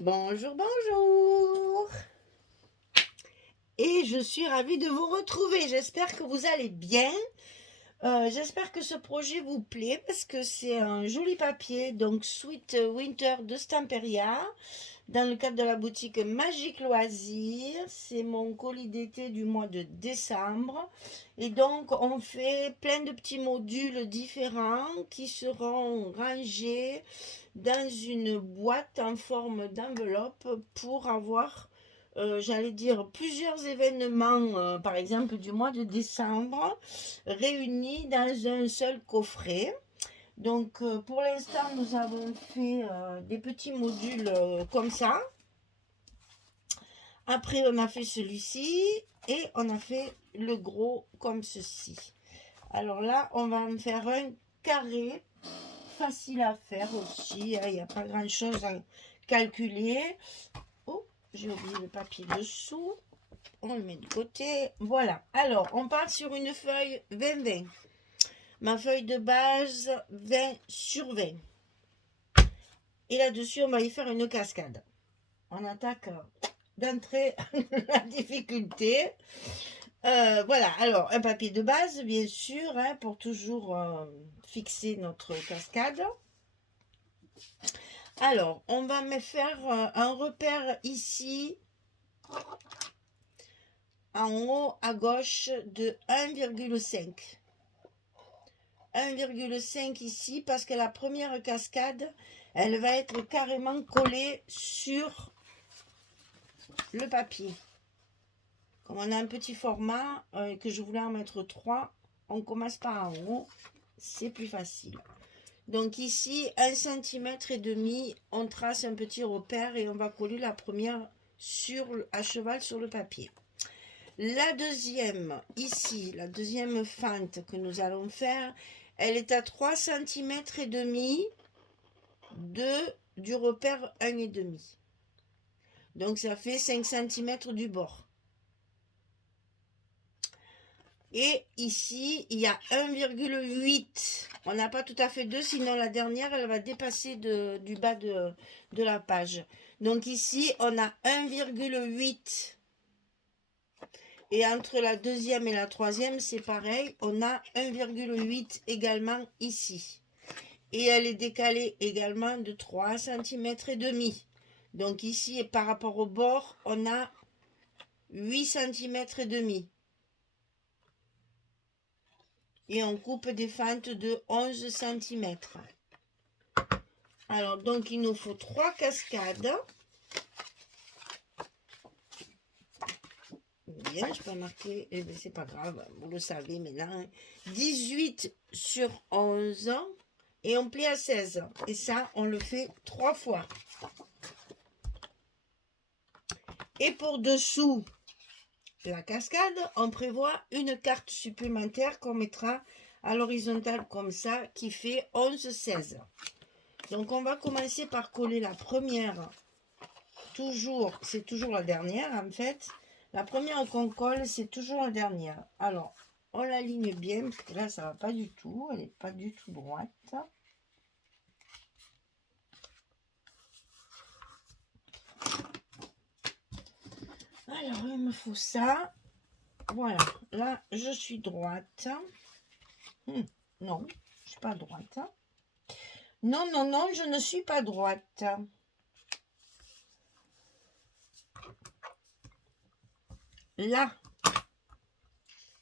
Bonjour, bonjour. Et je suis ravie de vous retrouver. J'espère que vous allez bien. J'espère que ce projet vous plaît parce que c'est un joli papier, donc Sweet Winter de Stamperia, dans le cadre de la boutique Magique Loisirs. C'est mon colis d'été du mois de décembre. Et donc, on fait plein de petits modules différents qui seront rangés dans une boîte en forme d'enveloppe pour avoir, j'allais dire, plusieurs événements, par exemple du mois de décembre, réunis dans un seul coffret. Donc, pour l'instant, nous avons fait des petits modules comme ça. Après, on a fait celui-ci et on a fait le gros comme ceci. Alors là, on va en faire un carré, facile à faire aussi. Il n'y a pas grand-chose à calculer. Oh, j'ai oublié le papier dessous. On le met de côté. Voilà. Alors, on part sur une feuille 20-20. Ma feuille de base 20 sur 20. Et là-dessus, on va y faire une cascade. On attaque d'entrée la difficulté. Voilà, alors un papier de base, bien sûr, hein, pour toujours fixer notre cascade. Alors, on va me faire un repère ici, en haut à gauche, de 1,5. 1,5 ici, parce que la première cascade, elle va être carrément collée sur le papier. Comme on a un petit format que je voulais en mettre 3, on commence par en haut, c'est plus facile. Donc ici, 1,5 cm, on trace un petit repère et on va coller la première à cheval sur le papier. La deuxième, ici, la deuxième fente que nous allons faire, elle est à 3,5 cm du repère 1,5. Donc ça fait 5 cm du bord. Et ici, il y a 1,8. On n'a pas tout à fait 2, sinon la dernière, elle va dépasser du bas de la page. Donc ici, on a 1,8. Et entre la deuxième et la troisième, c'est pareil. On a 1,8 également ici. Et elle est décalée également de 3 cm et demi. Donc ici, par rapport au bord, on a 8 cm et demi. Et on coupe des fentes de 11 cm. Alors, donc, il nous faut 3 cascades. Bien, je peux marquer, eh bien, c'est pas grave, vous le savez maintenant. 18 sur 11 et on plie à 16. Et ça, on le fait 3 fois. Et pour dessous la cascade, on prévoit une carte supplémentaire qu'on mettra à l'horizontale comme ça, qui fait 11-16. Donc on va commencer par coller la première, c'est toujours la dernière en fait. La première qu'on colle, c'est toujours la dernière. Alors, on l'aligne bien, parce que là, ça va pas du tout, elle n'est pas du tout droite. Alors, il me faut ça. Voilà, là, je suis droite. Non, je suis pas droite. Non, non, non, je ne suis pas droite. Là,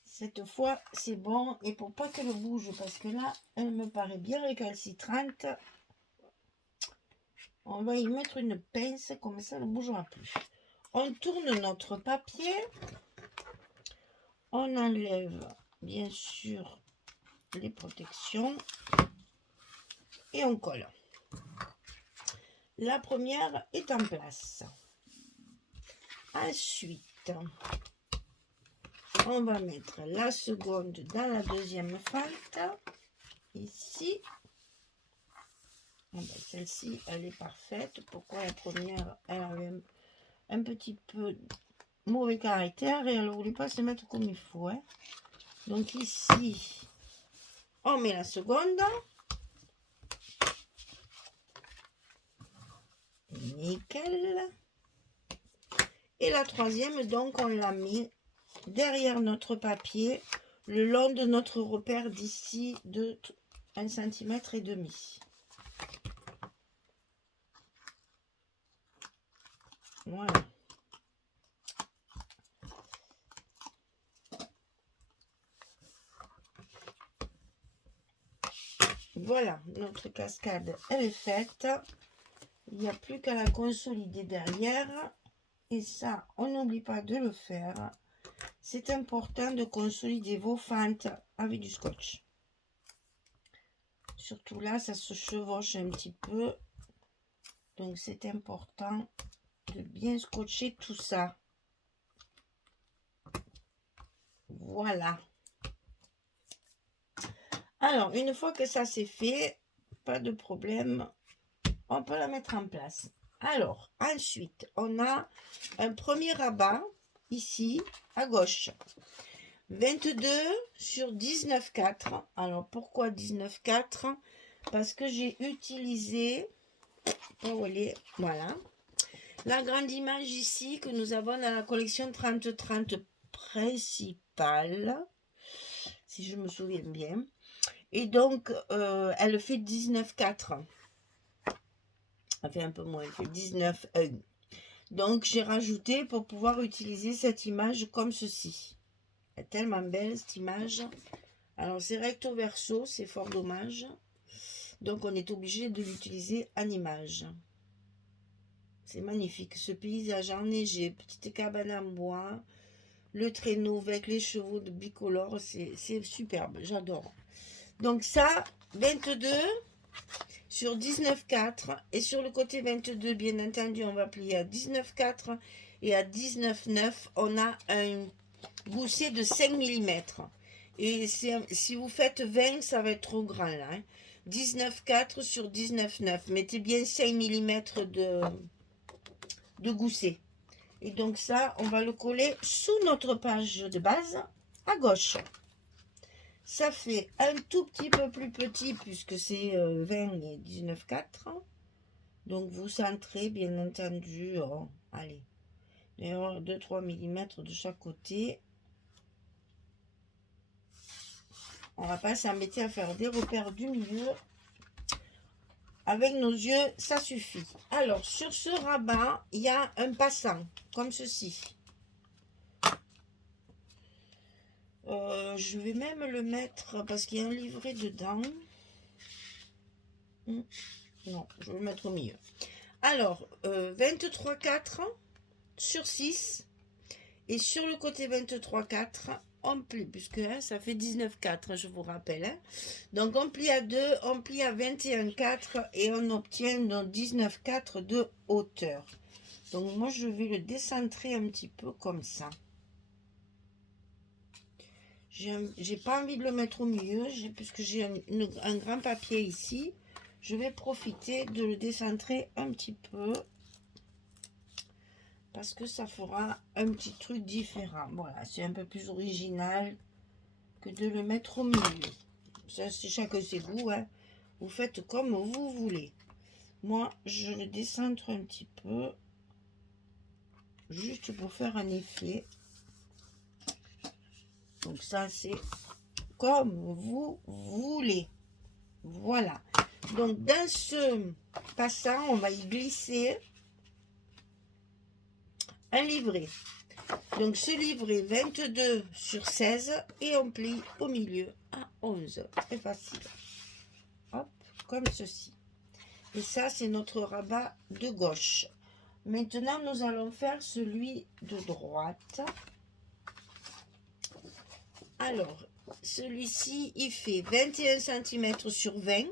cette fois, c'est bon. Et pour pas qu'elle bouge, parce que là, elle me paraît bien récalcitrante, on va y mettre une pince, comme ça, elle ne bougera plus. On tourne notre papier. On enlève, bien sûr, les protections. Et on colle. La première est en place. Ensuite, on va mettre la seconde dans la deuxième fente. Ici. Ben, celle-ci, elle est parfaite. Pourquoi la première, elle avait un petit peu mauvais caractère et elle ne voulait pas se mettre comme il faut. Hein. Donc ici, on met la seconde. Nickel. Et la troisième, donc, on l'a mis derrière notre papier, le long de notre repère d'ici de 1,5 cm. Voilà. Voilà, notre cascade, elle est faite. Il n'y a plus qu'à la consolider derrière. Et ça, on n'oublie pas de le faire. C'est important de consolider vos fentes avec du scotch. Surtout là, ça se chevauche un petit peu. Donc, c'est important de bien scotcher tout ça. Voilà. Alors, une fois que ça c'est fait, pas de problème, on peut la mettre en place. Alors, ensuite, on a un premier rabat ici, à gauche. 22 sur 19,4. Alors, pourquoi 19,4? Parce que j'ai utilisé, oh, voilà, la grande image ici que nous avons dans la collection 30-30 principale, si je me souviens bien. Et donc, elle fait 19,4. Elle fait un peu moins, elle fait 19,1. Donc, j'ai rajouté pour pouvoir utiliser cette image comme ceci. Elle est tellement belle, cette image. Alors, c'est recto verso, c'est fort dommage. Donc, on est obligé de l'utiliser en image. C'est magnifique. Ce paysage enneigé, petite cabane en bois, le traîneau avec les chevaux de bicolore, c'est superbe, j'adore. Donc ça, 22 sur 19,4 et sur le côté 22, bien entendu, on va plier à 19,4 et à 19,9, on a un gousset de 5 mm. Et si vous faites 20, ça va être trop grand là. Hein. 19,4 sur 19,9. Mettez bien 5 mm de gousset. Et donc ça, on va le coller sous notre page de base à gauche. Ça fait un tout petit peu plus petit puisque c'est 20 et 19,4. Donc vous centrez bien entendu, allez, 2-3 mm de chaque côté. On va pas s'embêter à faire des repères du milieu. Avec nos yeux, ça suffit. Alors, sur ce rabat, il y a un passant, comme ceci. Je vais même le mettre, parce qu'il y a un livret dedans. Non, je vais le mettre au milieu. Alors, 23,4 sur 6. Et sur le côté 23,4, on plie, puisque hein, ça fait 19,4, je vous rappelle. Hein. Donc, on plie à 2, on plie à 21,4 et on obtient donc 19,4 de hauteur. Donc, moi, je vais le décentrer un petit peu comme ça. J'ai pas envie de le mettre au milieu, puisque j'ai un grand papier ici. Je vais profiter de le décentrer un petit peu. Parce que ça fera un petit truc différent. Voilà, c'est un peu plus original que de le mettre au milieu. Ça, c'est chacun ses goûts. Hein. Vous faites comme vous voulez. Moi, je le décentre un petit peu. Juste pour faire un effet. Donc ça, c'est comme vous voulez. Voilà. Donc, dans ce passant, on va y glisser un livret. Donc ce livret 22 sur 16 et on plie au milieu à 11. Très facile. Hop, comme ceci. Et ça, c'est notre rabat de gauche. Maintenant, nous allons faire celui de droite. Alors, celui-ci, il fait 21 cm sur 20.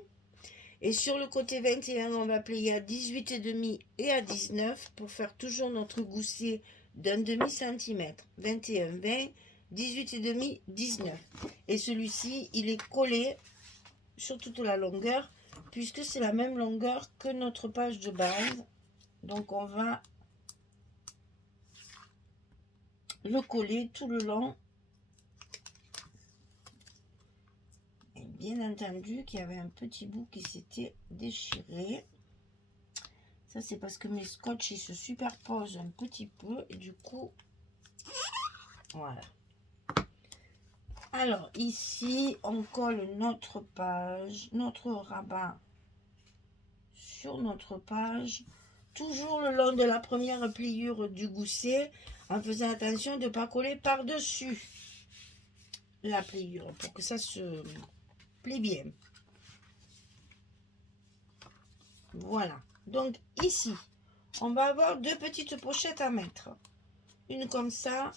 Et sur le côté 21, on va plier à 18,5 et à 19 pour faire toujours notre gousset d'un demi-centimètre. 21, 20, 18,5, 19. Et celui-ci, il est collé sur toute la longueur, puisque c'est la même longueur que notre page de base. Donc, on va le coller tout le long. Et bien entendu qu'il y avait un petit bout qui s'était déchiré. Ça, c'est parce que mes scotch, ils se superposent un petit peu. Et du coup, voilà. Alors, ici, on colle notre page, notre rabat sur notre page. Toujours le long de la première pliure du gousset, en faisant attention de ne pas coller par-dessus la pliure pour que ça se plie bien. Voilà. Donc, ici, on va avoir deux petites pochettes à mettre. Une comme ça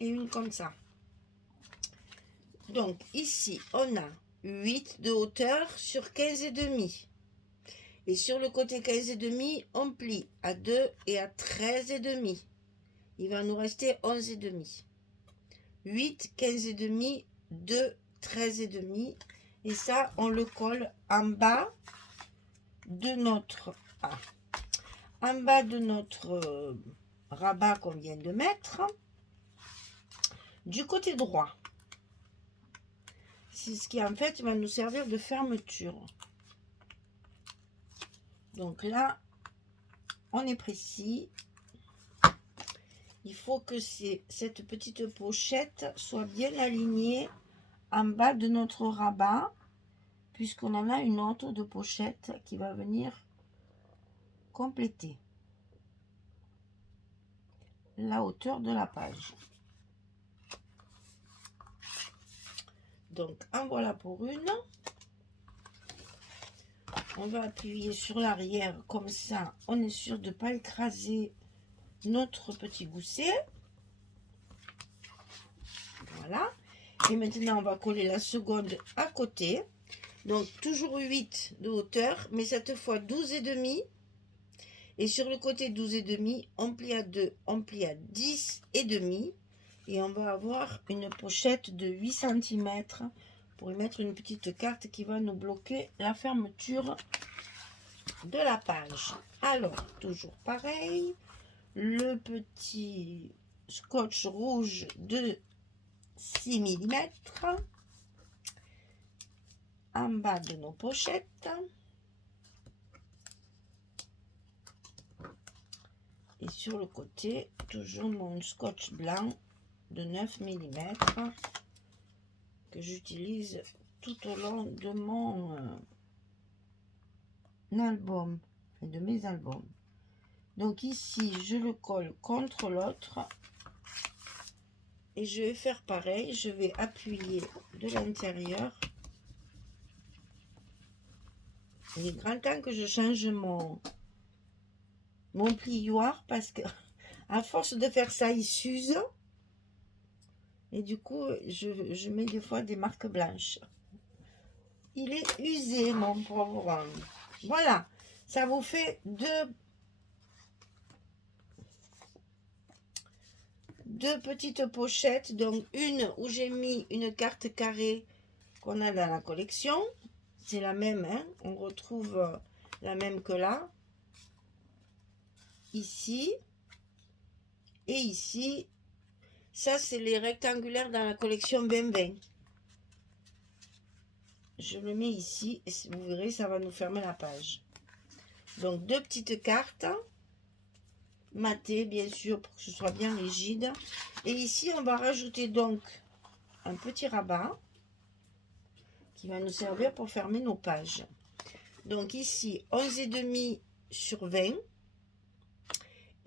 et une comme ça. Donc ici on a 8 de hauteur sur 15 et demi. Et sur le côté 15 et demi, on plie à 2 et à 13 et demi. Il va nous rester 11 et demi. 8, 15 et demi, 2, 13 et demi. Et ça, on le colle en bas de notre rabat qu'on vient de mettre, du côté droit. C'est ce qui en fait va nous servir de fermeture. Donc là, on est précis. Il faut que cette petite pochette soit bien alignée en bas de notre rabat, puisqu'on en a une autre de pochette qui va venir compléter la hauteur de la page. Donc en voilà pour une. On va appuyer sur l'arrière, comme ça on est sûr de ne pas écraser notre petit gousset. Voilà. Et maintenant on va coller la seconde à côté. Donc toujours 8 de hauteur, mais cette fois 12 et demi. Et sur le côté 12 et demi, on plie à 2, on plie à 10 et demi. Et on va avoir une pochette de 8 cm pour y mettre une petite carte qui va nous bloquer la fermeture de la page. Alors, toujours pareil, le petit scotch rouge de 6 mm en bas de nos pochettes. Et sur le côté, toujours mon scotch blanc de 9 mm que j'utilise tout au long de mon album, de mes albums. Donc ici, je le colle contre l'autre et je vais faire pareil. Je vais appuyer de l'intérieur. Il est grand temps que je change mon plioir parce que à force de faire ça, il s'use. Et du coup, je mets des fois des marques blanches. Il est usé, mon pauvre. Voilà, ça vous fait deux petites pochettes. Donc, une où j'ai mis une carte carrée qu'on a dans la collection. C'est la même, hein, on retrouve la même que là. Ici. Et ici. Ça, c'est les rectangulaires dans la collection 2020. Je le mets ici et vous verrez, ça va nous fermer la page. Donc, deux petites cartes matées, bien sûr, pour que ce soit bien rigide. Et ici, on va rajouter donc un petit rabat qui va nous servir pour fermer nos pages. Donc ici, 11 et demi sur 20.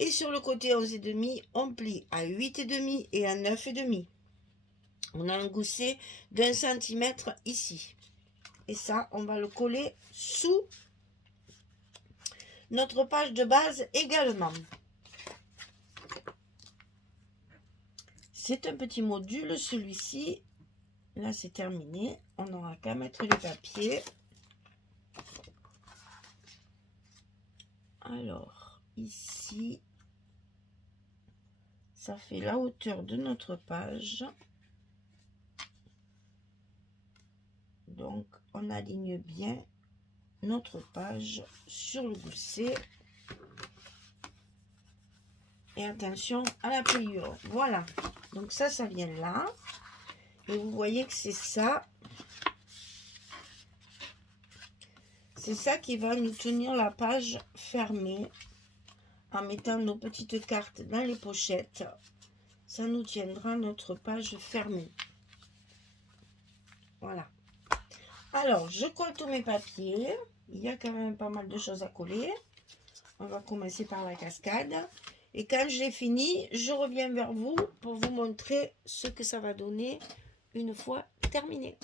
Et sur le côté 11 et demi, on plie à 8 et demi et à 9 et demi. On a un gousset d'1 cm ici. Et ça, on va le coller sous notre page de base également. C'est un petit module, celui-ci. Là, c'est terminé. On n'aura qu'à mettre les papiers. Alors, ici, ça fait la hauteur de notre page. Donc, on aligne bien notre page sur le gousset. Et attention à la pliure. Voilà. Donc ça vient là. Et vous voyez que c'est C'est ça qui va nous tenir la page fermée. En mettant nos petites cartes dans les pochettes, ça nous tiendra notre page fermée. Voilà. Alors, je colle tous mes papiers. Il y a quand même pas mal de choses à coller. On va commencer par la cascade. Et quand j'ai fini, je reviens vers vous pour vous montrer ce que ça va donner une fois terminé.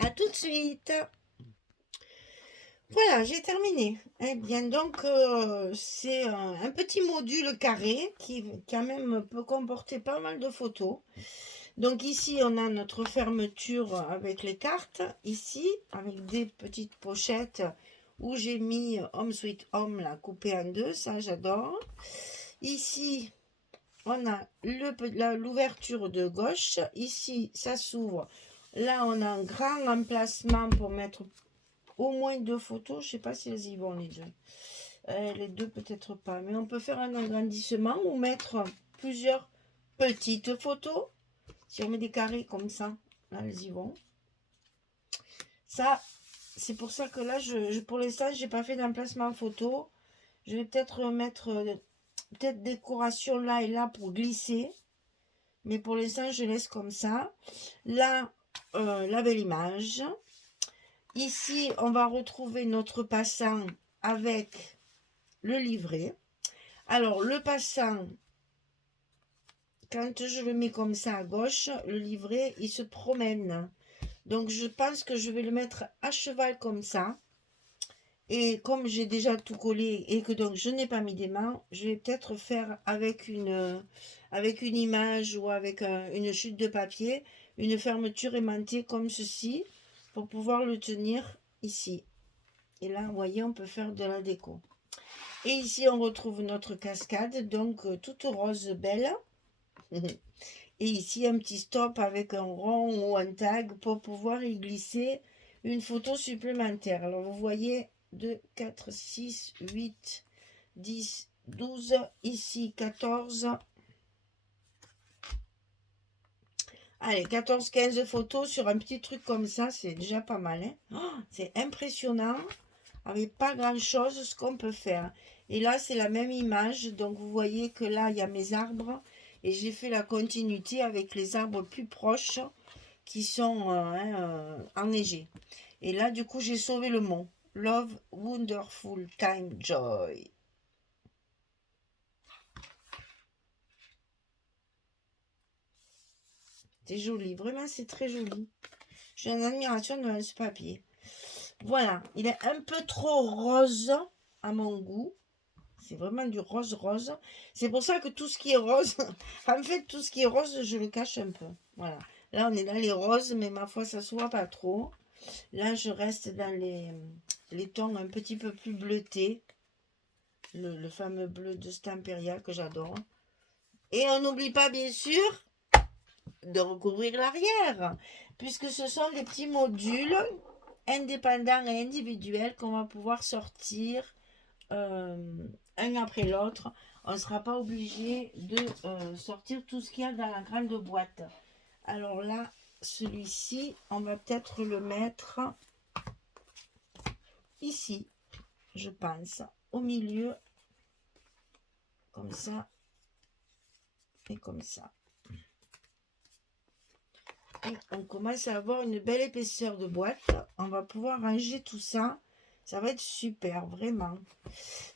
À tout de suite. Voilà, j'ai terminé. Eh bien, donc, c'est un petit module carré qui, quand même, peut comporter pas mal de photos. Donc, ici, on a notre fermeture avec les cartes. Ici, avec des petites pochettes où j'ai mis Home Sweet Home, là, coupé en deux. Ça, j'adore. Ici, on a l'ouverture de gauche. Ici, ça s'ouvre. Là, on a un grand emplacement pour mettre au moins 2 photos. Je ne sais pas si elles y vont, les deux. Les deux, peut-être pas. Mais on peut faire un agrandissement ou mettre plusieurs petites photos. Si on met des carrés comme ça, là, elles y vont. Ça, c'est pour ça que là, pour l'instant, je n'ai pas fait d'emplacement photo. Je vais peut-être mettre peut-être décoration là et là pour glisser. Mais pour l'instant, je laisse comme ça. Là, la belle image. Ici, on va retrouver notre passant avec le livret. Alors, le passant, quand je le mets comme ça à gauche, le livret, il se promène. Donc, je pense que je vais le mettre à cheval comme ça. Et comme j'ai déjà tout collé et que donc je n'ai pas mis des mains, je vais peut-être faire avec une image ou avec une chute de papier, une fermeture aimantée comme ceci pour pouvoir le tenir ici. Et là, vous voyez, on peut faire de la déco. Et ici, on retrouve notre cascade, donc toute rose belle. Et ici, un petit stop avec un rond ou un tag pour pouvoir y glisser une photo supplémentaire. Alors, vous voyez, 2, 4, 6, 8, 10, 12, ici 14. Allez, 14, 15 photos sur un petit truc comme ça, c'est déjà pas mal. Hein. Oh, c'est impressionnant, avec pas grand-chose ce qu'on peut faire. Et là, c'est la même image, donc vous voyez que là, il y a mes arbres. Et j'ai fait la continuité avec les arbres plus proches qui sont enneigés. Et là, du coup, j'ai sauvé le mot. Love, wonderful time, joy. C'est joli, vraiment, c'est très joli. J'ai une admiration devant ce papier. Voilà, il est un peu trop rose à mon goût. C'est vraiment du rose-rose. C'est pour ça que tout ce qui est rose, en fait, tout ce qui est rose, je le cache un peu. Voilà. Là, on est dans les roses, mais ma foi, ça ne se voit pas trop. Là, je reste dans les tons un petit peu plus bleutés. Le fameux bleu de Stamperia que j'adore. Et on n'oublie pas, bien sûr, de recouvrir l'arrière, puisque ce sont des petits modules indépendants et individuels qu'on va pouvoir sortir un après l'autre. On ne sera pas obligé de sortir tout ce qu'il y a dans la grande boîte. Alors là, celui-ci, on va peut-être le mettre ici, je pense, au milieu, comme ça, et comme ça. Et on commence à avoir une belle épaisseur de boîte. On va pouvoir ranger tout ça. Ça va être super, vraiment.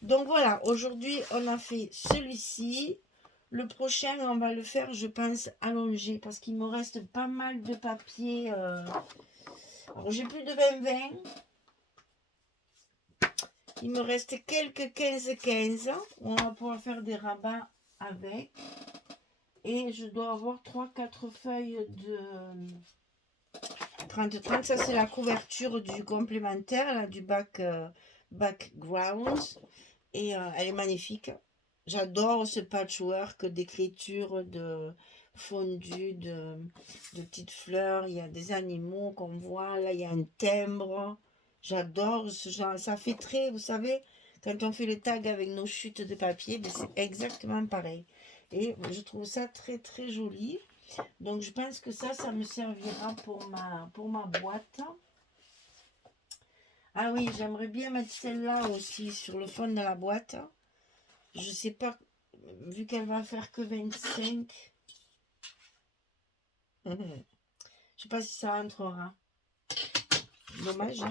Donc voilà, aujourd'hui, on a fait celui-ci. Le prochain, on va le faire, je pense, allongé. Parce qu'il me reste pas mal de papier. Alors, j'ai plus de 20-20. Il me reste quelques 15-15. On va pouvoir faire des rabats avec. Et je dois avoir 3-4 feuilles de 30-30. Ça, c'est la couverture du complémentaire, là, du background. Et elle est magnifique. J'adore ce patchwork d'écriture, de fondu, de petites fleurs. Il y a des animaux qu'on voit. Là, il y a un timbre. J'adore ce genre. Ça fait très, vous savez, quand on fait les tags avec nos chutes de papier, c'est exactement pareil. Et je trouve ça très, très joli. Donc, je pense que ça me servira pour ma boîte. Ah oui, j'aimerais bien mettre celle-là aussi sur le fond de la boîte. Je sais pas, vu qu'elle va faire que 25. Je sais pas si ça rentrera. Dommage, hein.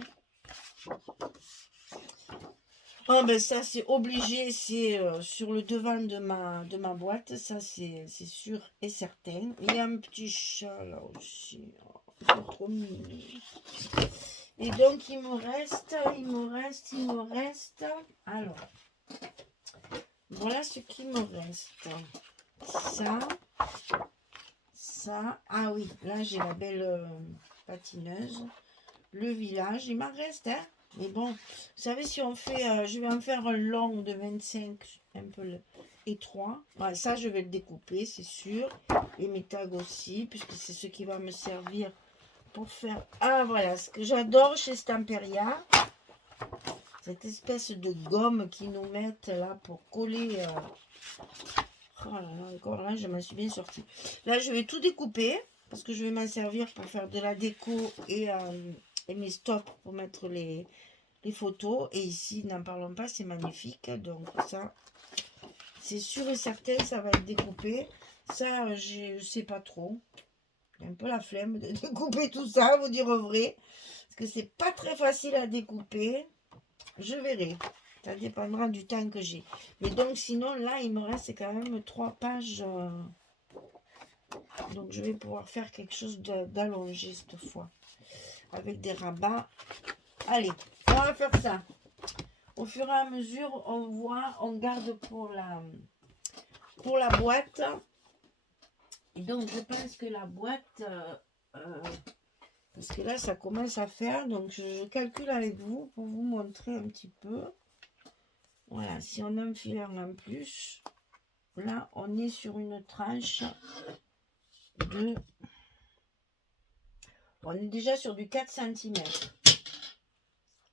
Oh ben ça c'est obligé, c'est sur le devant de ma boîte, ça c'est sûr et certain. Il y a un petit chat là aussi. Oh, c'est trop mignon. Et donc il me reste. Alors, voilà ce qui me reste. Ça. Ah oui, là j'ai la belle patineuse. Le village, il m'en reste, hein. Mais bon, vous savez, si on fait, je vais en faire un long de 25, un peu étroit. Ouais, ça, je vais le découper, c'est sûr. Et mes tags aussi, puisque c'est ce qui va me servir pour faire... Ah, voilà, ce que j'adore chez Stamperia, cette espèce de gomme qu'ils nous mettent là pour coller... Oh là là, encore là, je m'en suis bien sortie. Là, je vais tout découper, parce que je vais m'en servir pour faire de la déco et mes stops pour mettre les photos. Et ici, n'en parlons pas, c'est magnifique. Donc ça, c'est sûr et certain, ça va être découpé. Ça, je sais pas trop. J'ai un peu la flemme de découper tout ça, vous dire vrai. Parce que c'est pas très facile à découper. Je verrai. Ça dépendra du temps que j'ai. Mais donc, sinon, là, il me reste quand même 3 pages. Donc, je vais pouvoir faire quelque chose d'allongé cette fois. Avec des rabats. Allez, on va faire ça. Au fur et à mesure, on voit, on garde pour la boîte. Et donc, je pense que la boîte, parce que là, ça commence à faire. Donc, je calcule avec vous pour vous montrer un petit peu. Voilà, si on enfile un plus, là, on est sur une tranche de... On est déjà sur du 4 cm.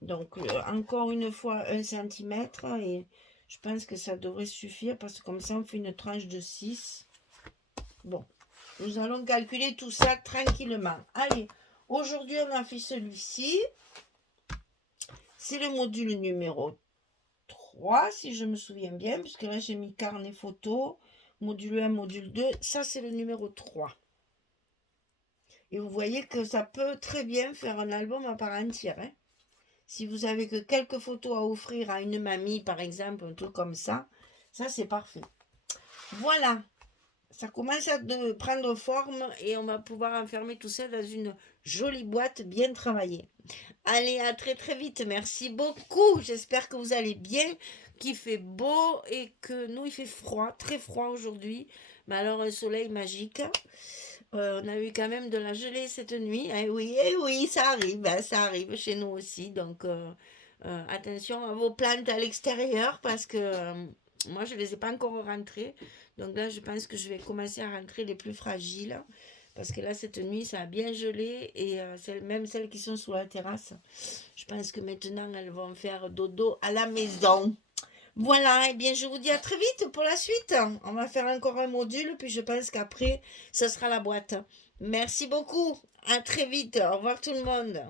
Donc, encore une fois, 1 cm. Et je pense que ça devrait suffire parce que comme ça, on fait une tranche de 6. Bon, nous allons calculer tout ça tranquillement. Allez, aujourd'hui, on a fait celui-ci. C'est le module numéro 3, si je me souviens bien, puisque là, j'ai mis carnet photo, module 1, module 2. Ça, c'est le numéro 3. Et vous voyez que ça peut très bien faire un album à part entière. Hein. Si vous avez que quelques photos à offrir à une mamie, par exemple, un truc comme ça c'est parfait. Voilà, ça commence à prendre forme et on va pouvoir enfermer tout ça dans une jolie boîte bien travaillée. Allez, à très très vite, merci beaucoup. J'espère que vous allez bien, qu'il fait beau et que nous, il fait froid, très froid aujourd'hui. Mais alors, un soleil magique. On a eu quand même de la gelée cette nuit. Eh oui, ça arrive, hein, ça arrive chez nous aussi. Donc, attention à vos plantes à l'extérieur parce que moi, je ne les ai pas encore rentrées. Donc là, je pense que je vais commencer à rentrer les plus fragiles. Parce que là, cette nuit, ça a bien gelé. Et même celles qui sont sous la terrasse, je pense que maintenant, elles vont faire dodo à la maison. Voilà, et bien je vous dis à très vite pour la suite. On va faire encore un module, puis je pense qu'après, ce sera la boîte. Merci beaucoup. À très vite. Au revoir tout le monde.